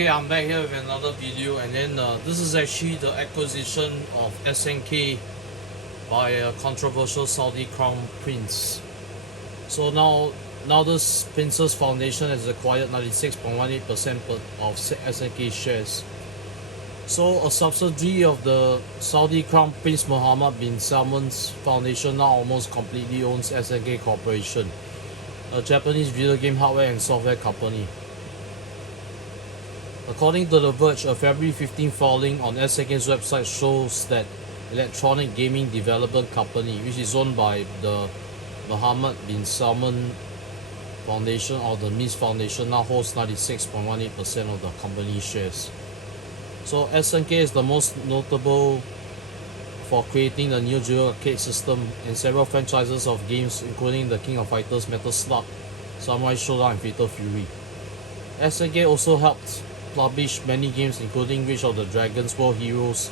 Okay, I'm back here with another video, and then this is actually the acquisition of SNK by a controversial Saudi crown prince. So now this prince's foundation has acquired 96.18% of SNK shares. So a subsidiary of the Saudi crown prince Mohammed bin Salman's foundation now almost completely owns SNK Corporation, a Japanese video game hardware and software company. According to The Verge, a February 15 filing on SNK's website shows that electronic gaming development company, which is owned by the Mohammed bin Salman Foundation or the MIS Foundation, now holds 96.18% of the company's shares. So SNK is the most notable for creating the Neo Geo arcade system and several franchises of games, including the King of Fighters, Metal Slug, Samurai Shodown, and Fatal Fury. SNK also helped publish many games including Reach of the Dragons, World Heroes,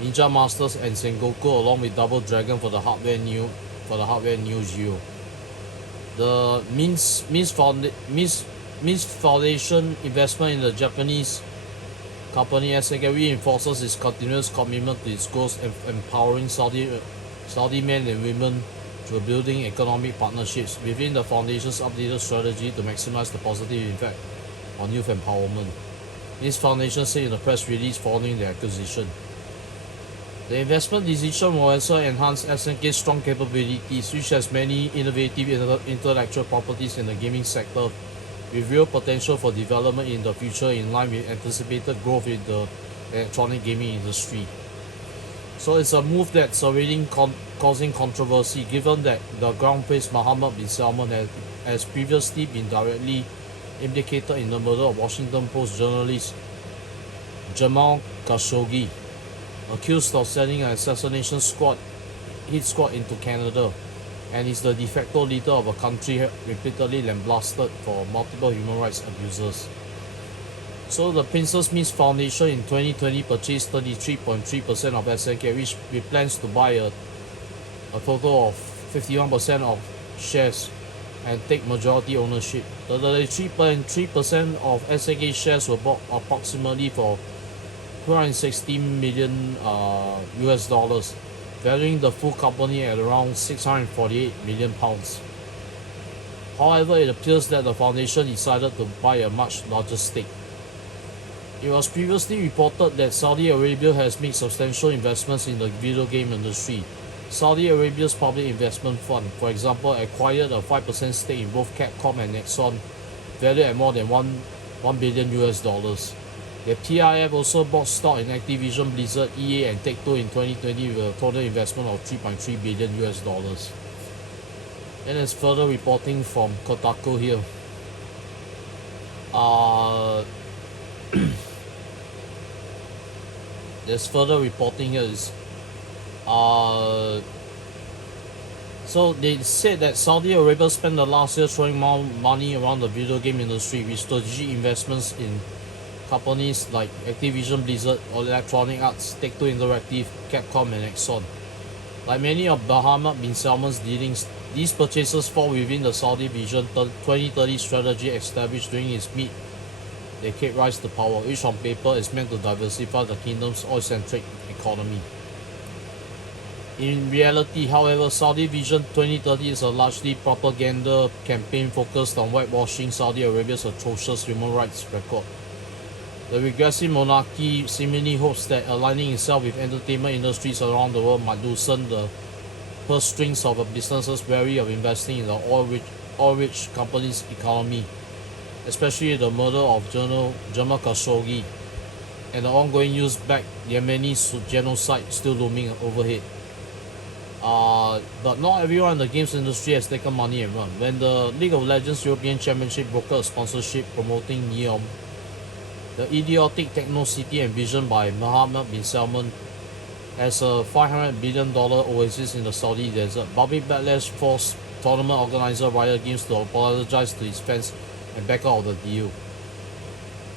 Ninja Masters, and Sengoku, along with Double Dragon for the hardware Neo Geo. The MIS Foundation investment in the Japanese company SNK reinforces its continuous commitment to its goals of empowering Saudi men and women through building economic partnerships within the foundation's updated strategy to maximize the positive impact on youth empowerment. This foundation said in a press release following the acquisition. The investment decision will also enhance SNK's strong capabilities, which has many innovative intellectual properties in the gaming sector, with real potential for development in the future in line with anticipated growth in the electronic gaming industry. So it's a move that's already causing controversy, given that the crown prince Mohammed bin Salman has previously been directly implicated in the murder of Washington Post journalist Jamal Khashoggi, accused of sending an assassination hit squad into Canada, and is the de facto leader of a country repeatedly lambasted for multiple human rights abuses. So the Princess MIS Foundation in 2020 purchased 33.3% of SNK, which with plans to buy a total of 51% of shares and take majority ownership. The 33.3% of SNK shares were bought approximately for $260 million US dollars, valuing the full company at around 648 million pounds. However, it appears that the foundation decided to buy a much larger stake. It was previously reported that Saudi Arabia has made substantial investments in the video game industry. Saudi Arabia's Public Investment Fund, for example, acquired a 5% stake in both Capcom and Nexon, valued at more than $1 billion US dollars. The PIF also bought stock in Activision Blizzard, EA, and Take-Two in 2020 with a total investment of $3.3 billion US dollars. And there's further reporting from Kotaku here. There's further reporting here. So they said that Saudi Arabia spent the last year throwing more money around the video game industry with strategic investments in companies like Activision Blizzard, Electronic Arts, Take-Two Interactive, Capcom, and Nexon. Like many of Mohammed bin Salman's dealings, these purchases fall within the Saudi Vision 2030 strategy established during his mid-decade rise to power, which on paper is meant to diversify the kingdom's oil-centric economy. In reality, however, Saudi Vision 2030 is a largely propaganda campaign focused on whitewashing Saudi Arabia's atrocious human rights record. The regressive monarchy seemingly hopes that aligning itself with entertainment industries around the world might loosen the purse strings of businesses wary of investing in the oil-rich company's economy, especially the murder of Jamal Khashoggi and the ongoing Uzbek Yemeni genocide still looming overhead. But not everyone in the games industry has taken money and run. When the League of Legends European Championship brokered a sponsorship promoting Neom, the idiotic techno city envisioned by Mohammed bin Salman, as a $500 billion oasis in the Saudi desert, public backlash forced tournament organizer Riot Games to apologize to its fans and back out of the deal.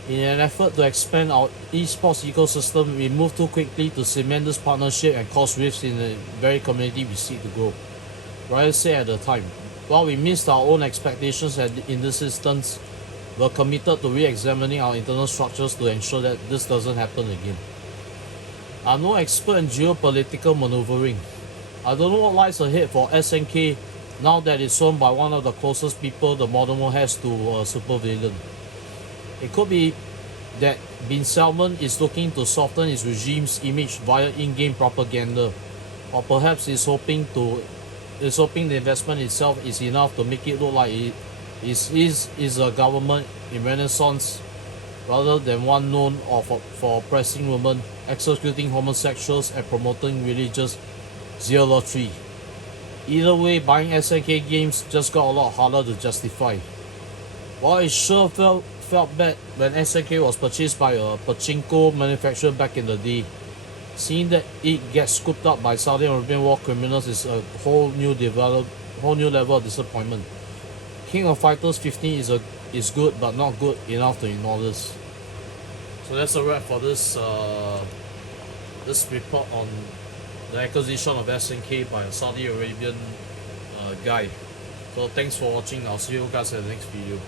In an effort to expand our esports ecosystem, we moved too quickly to cement this partnership and cause rifts in the very community we seek to grow, Riot said at the time. While we missed our own expectations in this instance, We're committed to re-examining our internal structures to ensure that this doesn't happen again. I'm no expert in geopolitical maneuvering. I don't know what lies ahead for SNK now that it's owned by one of the closest people the modern world has to a supervillain. It could be that Bin Salman is looking to soften his regime's image via in-game propaganda, or perhaps he's hoping the investment itself is enough to make it look like it is a government in renaissance rather than one known for oppressing women, executing homosexuals, and promoting religious zealotry. Either way, buying SNK games just got a lot harder to justify. While it sure felt bad when SNK was purchased by a pachinko manufacturer back in the day, seeing that it gets scooped up by Saudi Arabian war criminals is a whole new level of disappointment. King of Fighters 15 is good, but not good enough to ignore this. So that's a wrap for this report on the acquisition of SNK by a Saudi Arabian guy. So thanks for watching. I'll see you guys in the next video.